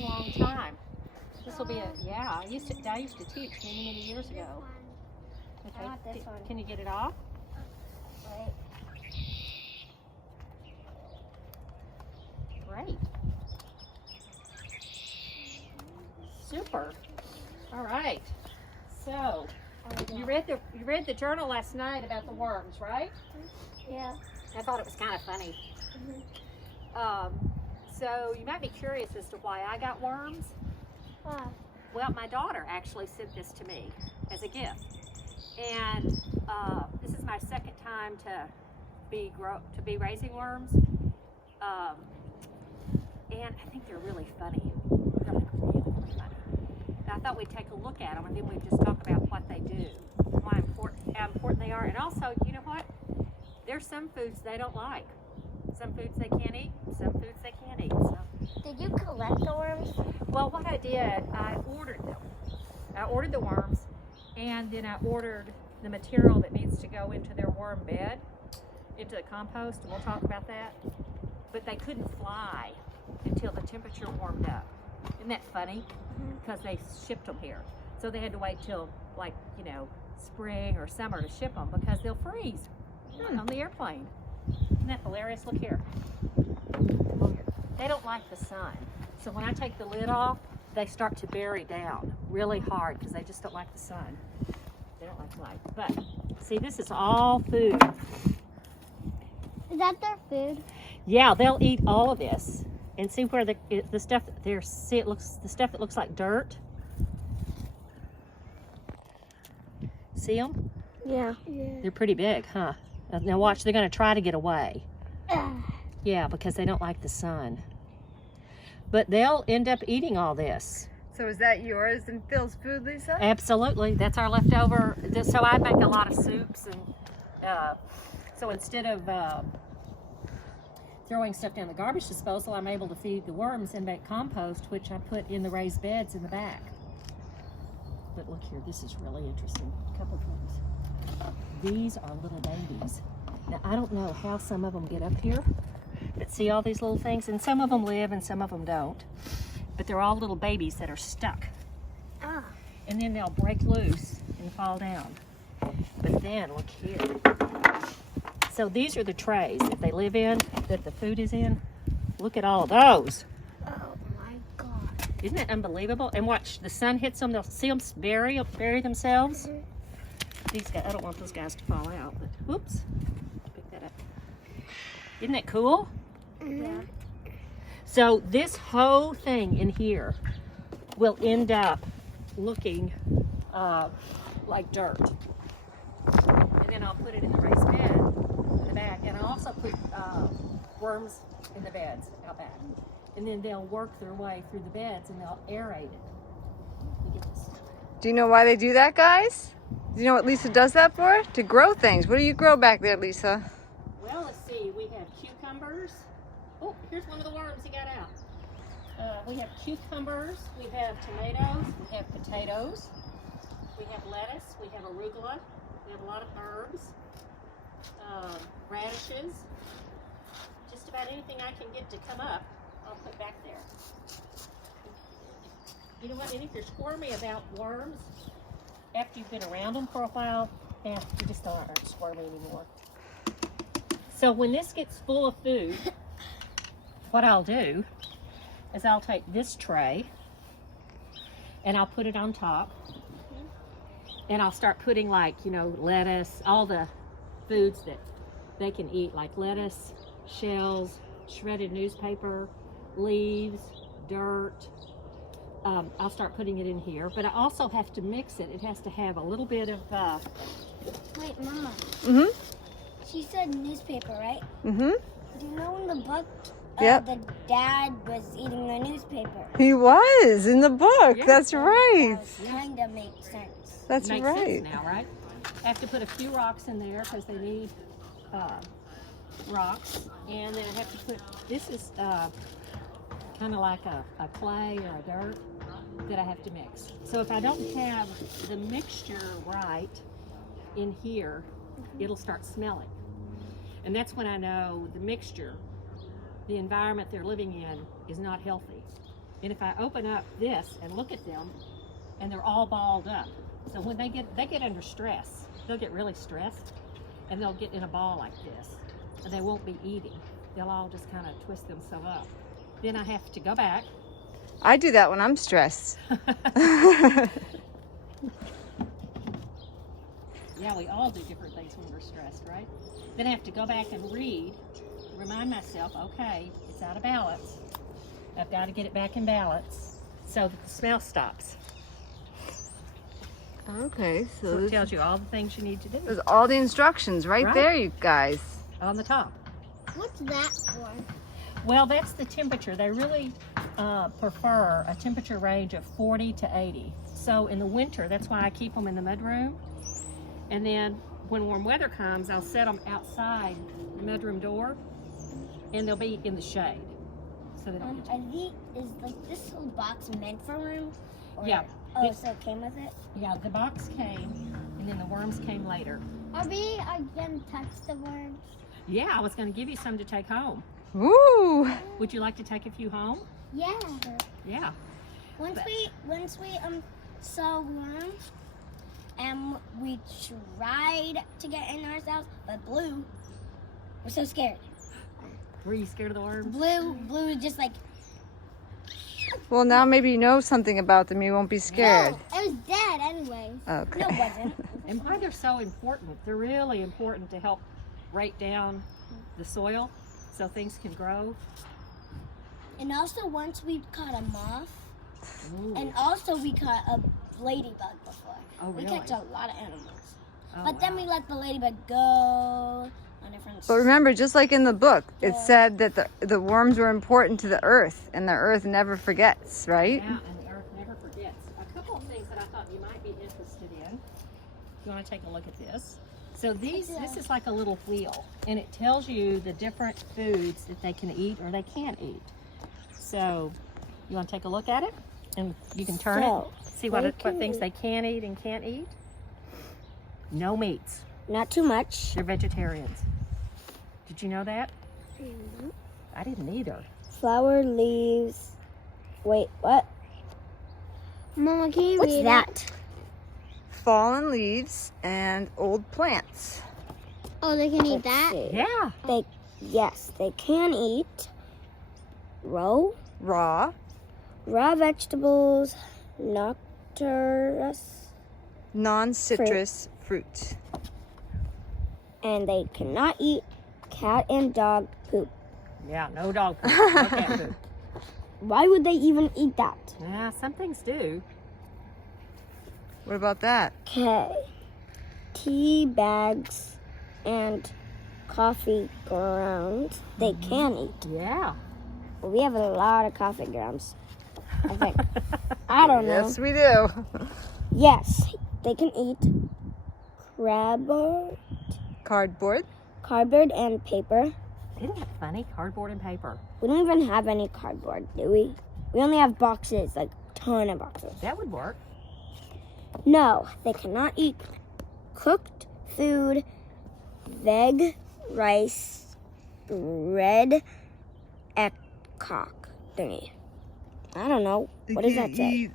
long, long time. This will be yeah, I used to teach many, many years ago. Okay, I want this one. can you get it off? Right. Great. Super. All right. So, you read the journal last night about the worms, right? Yeah. I thought it was kind of funny. So you might be curious as to why I got worms. Well, my daughter actually sent this to me as a gift, and this is my second time to be raising worms, and I think they're really funny. They're like really, really funny. And I thought we'd take a look at them, and then we'd just talk about what they do, how important they are, and also, you know what? There's some foods they don't like. Some foods they can't eat, some foods they can eat. So. Did you collect the worms? Well, what I did, I ordered them. I ordered the worms, and then I ordered the material that needs to go into their worm bed, into the compost, and we'll talk about that. But they couldn't fly until the temperature warmed up. Isn't that funny? Because they shipped them here. So they had to wait till, like, you know, spring or summer to ship them because they'll freeze on the airplane. Isn't that hilarious? Look here. Look here. They don't like the sun. So when I take the lid off, they start to bury down really hard because they just don't like the sun. They don't like light. But see, this is all food. Is that their food? Yeah, they'll eat all of this. And see where the stuff there. See, it looks the stuff that looks like dirt. See them? Yeah. They're pretty big, huh? Now watch, they're going to try to get away. Yeah, because they don't like the sun. But they'll end up eating all this. So is that yours and Phil's food, Lisa? Absolutely. That's our leftover. So I make a lot of soups. And so instead of throwing stuff down the garbage disposal, I'm able to feed the worms and make compost, which I put in the raised beds in the back. But look here, this is really interesting. A couple of things. These are little babies. Now, I don't know how some of them get up here, but see all these little things? And some of them live and some of them don't. But they're all little babies that are stuck. And then they'll break loose and fall down. But then, look here. So these are the trays that they live in, that the food is in. Look at all of those. Oh my God. Isn't that unbelievable? And watch, the sun hits them, they'll see them bury themselves. These guys, I don't want those guys to fall out, but whoops, pick that up. Isn't that cool? Yeah. So this whole thing in here will end up looking like dirt. And then I'll put it in the raised bed in the back, and I'll also put worms in the beds out back. And then they'll work their way through the beds and they'll aerate it. Let me get this. Do you know why they do that, guys? Do you know what Lisa does that for? To grow things. What do you grow back there, Lisa? Well, let's see. We have cucumbers. Oh, here's one of the worms he got out. We have cucumbers. We have tomatoes. We have potatoes. We have lettuce. We have arugula. We have a lot of herbs. Radishes. Just about anything I can get to come up, I'll put back there. You know what? And if you're squirmy about worms, after you've been around them for a while, you just aren't squirmy anymore. So when this gets full of food, what I'll do is I'll take this tray and I'll put it on top, and I'll start putting, like, you know, lettuce, all the foods that they can eat, like lettuce, shells, shredded newspaper, leaves, dirt. I'll start putting it in here, but I also have to mix it. It has to have a little bit of Wait, Mama. Mm-hmm. She said newspaper, right? Mm-hmm. Do you know in the book, Yep. the dad was eating the newspaper? He was in the book. Yeah. That's right. Kind of makes sense. That's makes right. sense now, right? I have to put a few rocks in there because they need rocks, and then I have to put, this is kind of like a clay or a dirt that I have to mix. So if I don't have the mixture right in here, it'll start smelling. And that's when I know the mixture, the environment they're living in, is not healthy. And if I open up this and look at them, and they're all balled up. So when they get under stress, they'll get really stressed, and they'll get in a ball like this, and they won't be eating. They'll all just kind of twist themselves up. Then I have to go back. I do that when I'm stressed. Yeah, we all do different things when we're stressed, right? Then I have to go back and read, remind myself, okay, it's out of balance. I've got to get it back in balance so that the smell stops. Okay, So it tells you all the things you need to do there's all the instructions right Right. there, you guys. on the top. What's that for? Well, that's the temperature. They really prefer a temperature range of 40 to 80. So in the winter, that's why I keep them in the mudroom. And then when warm weather comes, I'll set them outside the mudroom door, and they'll be in the shade. So they don't get Is like this little box meant for worms? Or, Yeah. Oh, so it came with it? Yeah, the box came, and then the worms came later. Are we gonna touch the worms? Yeah, I was going to give you some to take home. Woo! Would you like to take a few home? Yeah. Yeah. Once we saw worms, and we tried to get in ourselves, but Blue was so scared. Were you scared of the worms? Blue just like Well, now maybe you know something about them. You won't be scared. No, it was dead anyway. Okay. No, it wasn't. And why they're so important. They're really important to help break down the soil so things can grow. And also once we caught a moth, Ooh. and also we caught a ladybug before. Oh, We really? catch a lot of animals. Oh, But then wow. we let the ladybug go on different. But remember, just like in the book, it Yeah. said that the worms were important to the earth, and the earth never forgets, right? Yeah, and the earth never forgets. A couple of things that I thought you might be interested in. You want to take a look at this? So this is like a little wheel, and it tells you the different foods that they can eat or they can't eat. So you want to take a look at it, and you can turn So, it, see what they things can they can eat and can't eat. No meats. Not too much. They're vegetarians. Did you know that? I didn't either. Flower, leaves. Wait, what? Mama, can you What's that? Fallen leaves and old plants. Oh, they can eat that? Yeah. Yes, they can eat Raw, raw vegetables, nocturus, non-citrus fruit. and they cannot eat cat and dog poop. Yeah, no dog food, no cat food. Why would they even eat that? Yeah, some things do. What about that? Okay. Tea bags and coffee grounds they can eat. Yeah. Well, we have a lot of coffee grounds, I think. I don't know. Yes, we do. Yes, they can eat Cardboard. cardboard and paper. Isn't that funny? Cardboard and paper. We don't even have any cardboard, do we? We only have boxes, like a ton of boxes. That would work. No, they cannot eat cooked food, veg, rice, bread, and cock thingy. I don't know. What does that say?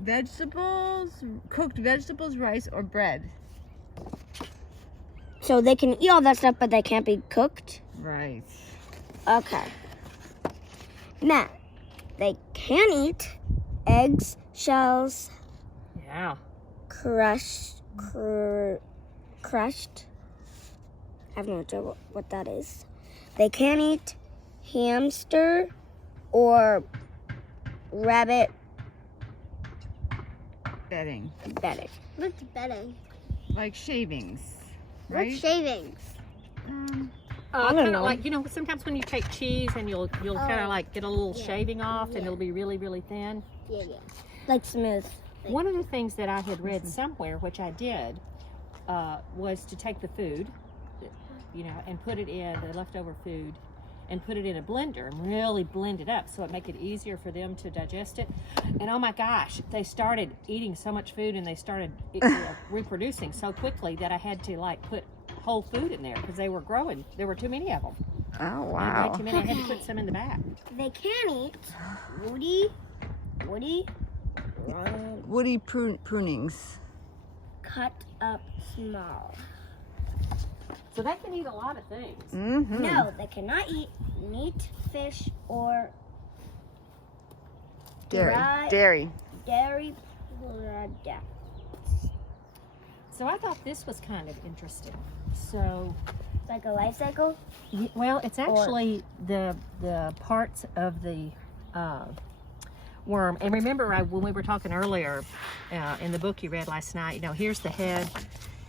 Vegetables, cooked vegetables, rice, or bread. So they can eat all that stuff, but they can't be cooked? Right. Okay. Now, they can eat eggs, shells, Yeah. crushed. I have no idea what that is. They can eat hamster or rabbit Bedding. bedding. What's bedding? Like shavings. Right? shavings? I Kinda don't know. like, you know, sometimes when you take cheese and you'll kind of like get a little shaving off and Yeah. it'll be really, really thin. Yeah. Like smooth. One of the things that I had read somewhere, which I did, was to take the food, you know, and put it in the leftover food and put it in a blender and really blend it up so it make it easier for them to digest it. And oh my gosh, they started eating so much food and they started reproducing so quickly that I had to like put whole food in there because they were growing. There were too many of them. Oh, Way wow. too many. I had to put some in the back. They can eat woody, Woody prunings. cut up small. So they can eat a lot of things. Mm-hmm. No, they cannot eat meat, fish, or dry- Dairy. dairy products. So I thought this was kind of interesting. So, It's like a life cycle. well, it's actually the parts of the worm. And remember, when we were talking earlier in the book you read last night, here's the head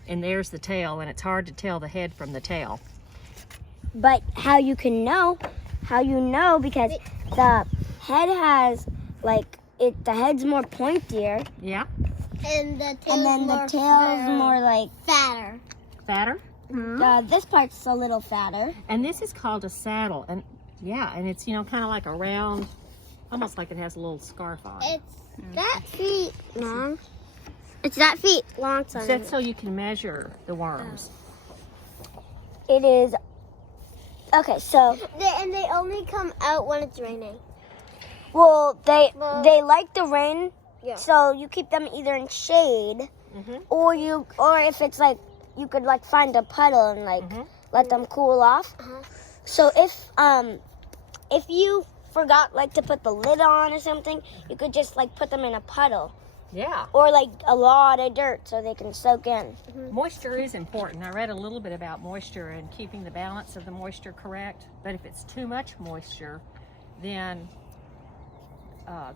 and there's the tail, and it's hard to tell the head from the tail. But how you know, because the head has the head's more pointier, Yeah? and the tail's more like fatter. Fatter? This part's a little fatter. And this is called a saddle. And yeah, and it's, kind of like a round, almost like it has a little scarf on. It's that feet long. It's that feet long. So that's so you can measure the worms. It is. Okay, so. And they only come out when it's raining. Well, they like the rain. Yeah. So you keep them either in shade, or if it's you could find a puddle and let them cool off. So if you forgot to put the lid on or something, you could just put them in a puddle. Yeah. Or a lot of dirt so they can soak in. Moisture is important. I read a little bit about moisture and keeping the balance of the moisture correct. But if it's too much moisture, then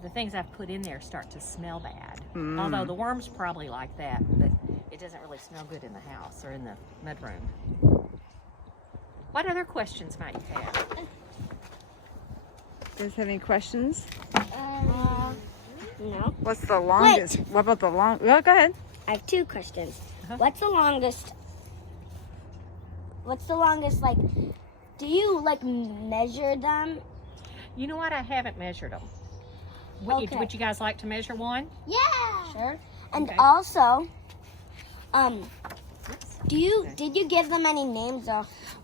the things I've put in there start to smell bad. Although the worms probably like that, but it doesn't really smell good in the house or in the mudroom. What other questions might you have? You guys have any questions? No. What's the longest? What about the long? Well, go ahead. I have two questions. What's the longest? Do you measure them? You know what? I haven't measured them. Would you guys like to measure one? Yeah. Sure. And Okay. also, did you give them any names?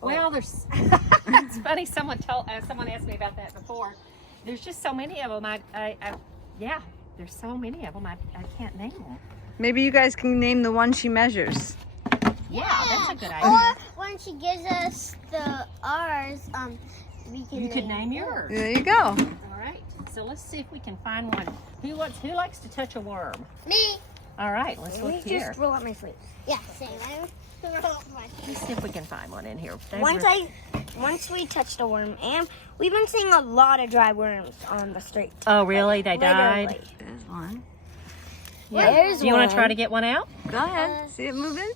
Well, there's. It's funny. Someone asked me about that before. There's just so many of them. Yeah. There's so many of them. I can't name them. Maybe you guys can name the one she measures. Yeah, that's a good idea. Or when she gives us the ours, we can. You could name yours. There you go. All right. So let's see if we can find one. Who likes to touch a worm? Me. All right. Let's look here. Just roll up my sleeves. Yeah, same. Let's see if we can find one in here. Once we touched a worm, and we've been seeing a lot of dry worms on the street. Oh, really? They died? Literally. There's one. Yeah. There's Do you want to one. try to get one out? Go ahead. See it moving?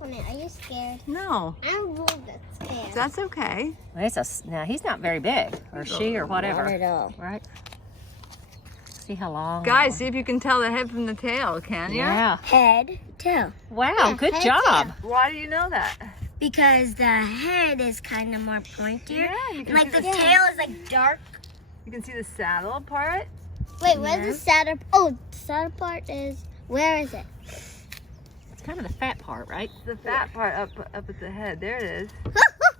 Are you scared? No, I'm a little bit scared. that's okay. Now he's not very big, or she, or whatever. Not at all. Right? See how long. Guys, see if you can tell the head from the tail, can you? Yeah. Head, tail. Wow. Good head, job. Why do you know that? Because the head is kind of more pointier. Yeah, you can And see the tail is dark. You can see the saddle part. Wait, where's the saddle? Oh, the saddle part is. Where is it? It's kind of the fat part, right? The fat part up at the head. There it is.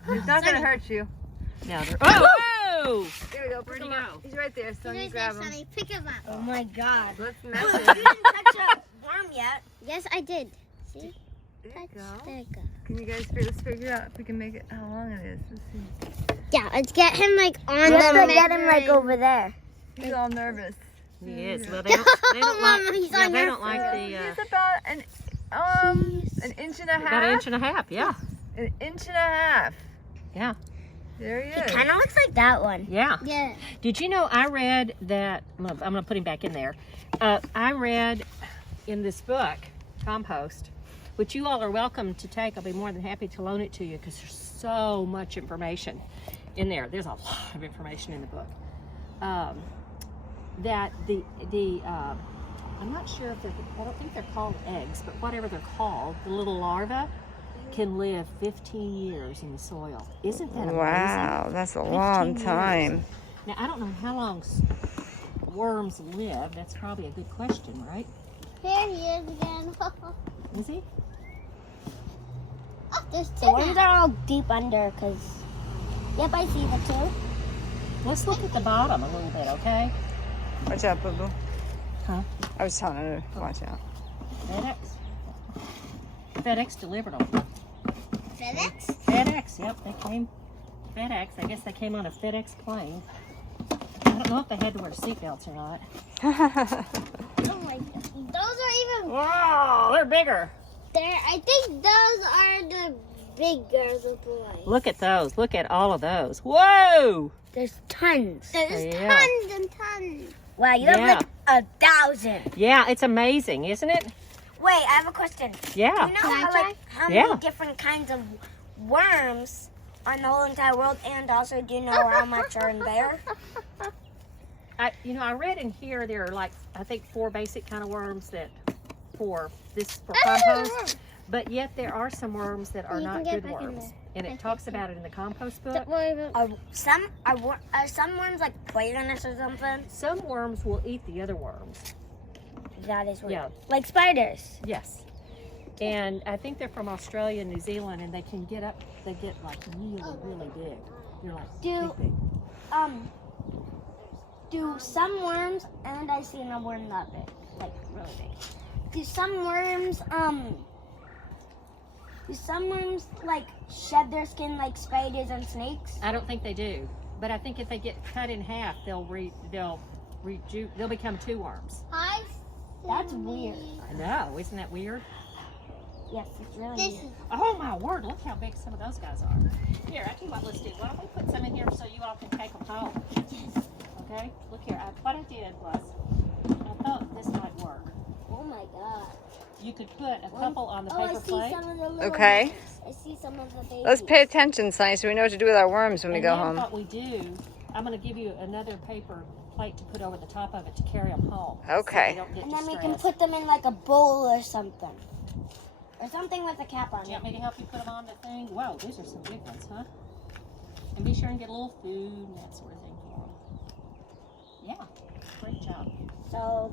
It's not gonna hurt you. Now they're. Oh! Here we go. Where'd Pick he him up. go? He's right there. So you grab him. Pick him up. Oh my God. Let's You measure. didn't touch a worm yet. Yes, I did. See? There you go. There you go. Can you guys let's figure out if we can make it how long it is. Let's see. Yeah, let's get him on the get him over there. He's all nervous. He is. Well, they don't like. Mama, he's Yeah, on they your don't like the. He's about an inch and a half. About an inch and a half. Yeah. An inch and a half. Yeah. There he He is. kind of looks like that one. Yeah. Yeah. Did you know I read that? I'm gonna put him back in there. I read in this book, Compost, which you all are welcome to take. I'll be more than happy to loan it to you because there's so much information in there. There's a lot of information in the book. That I'm not sure if I don't think they're called eggs, but whatever they're called, the little larvae can live 15 years in the soil. Isn't that amazing? Wow, that's a long 15 time. years. Now, I don't know how long worms live. That's probably a good question, right? Here he is again. Is he? The worms are all deep under, because... Yep, I see the two. Let's look at the bottom a little bit, okay? Watch out, Boo Boo. Huh? I was telling her to watch out. FedEx delivered them. FedEx? FedEx, yep, they came. FedEx, I guess they came on a FedEx plane. I don't know if they had to wear seatbelts or not. Oh my god. Those are even... Whoa, they're bigger. I think those are the big girls and boys. Look at those. Look at all of those. Whoa! There's tons. There's Yeah. tons and tons. Wow, you have Yeah. like 1,000. Yeah, it's amazing, isn't it? Wait, I have a question. Yeah. Do you know how Yeah. many different kinds of worms are in the whole entire world? And also, do you know how much are in there? I read in here there are like, I think 4 basic kind of worms for compost. But yet there are some worms that are not good worms. And it talks about it in the compost book. Are some worms like poisonous or something? Some worms will eat the other worms. That is weird. Yeah. Like spiders. Yes. And I think they're from Australia and New Zealand, and they get like really, really big. They're like big. Do some worms, and I seen a worm that big, like really big. Do some worms like shed their skin like spiders and snakes? I don't think they do, but I think if they get cut in half, they'll become 2 worms. That's weird. I know, isn't that weird? Yes, it's really weird. Oh my word, look how big some of those guys are. Here, I tell you what, let's do. Why don't we put some in here so you all can take them home? Okay, look here. What I did was, I thought this might work. Oh my god. You could put a couple on the paper I see plate. some of the little Okay. babies. I see some of the babies. Let's pay attention, Sonny, so we know what to do with our worms when we And go then home. what we do, I'm going to give you another paper plate to put over the top of it to carry them home. Okay. So they don't get And then we distressed. can put them in like a bowl or something. Or something with a cap on Do it. you want me to help you put them on the thing? Whoa, these are some big ones, huh? And be sure and get a little food and that sort of thing for them. Yeah, great job. So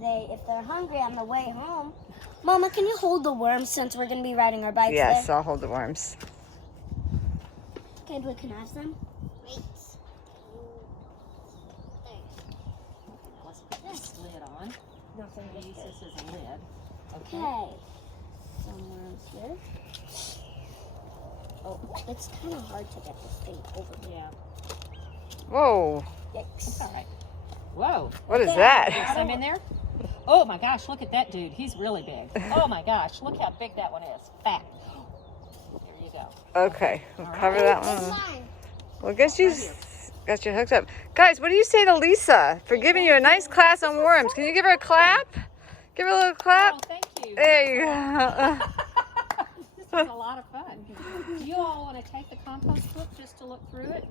they, if they're hungry on the way home. Mama, can you hold the worms since we're gonna be riding our bikes Yes, there? I'll hold the worms. Okay, we can have some. Wait. Let's put this lid on. Nothing. Use this as a lid. Okay. Some worms here. Oh, it's kind of hard to get this thing over here. Yeah, Whoa, it's Yikes. all right. Whoa. what is There's that? some in there? Oh my gosh, look at that dude. He's really big. Oh my gosh, look how big that one is. Fat. There you go. Okay, we'll All cover right. that one. Well, I guess you got your hooks up. Guys, what do you say to Lisa for giving you a nice class on worms? Can you give her a clap? Give her a little Oh, clap. thank you. There you go. This was a lot of fun. Do you all want to take the compost book just to look through it?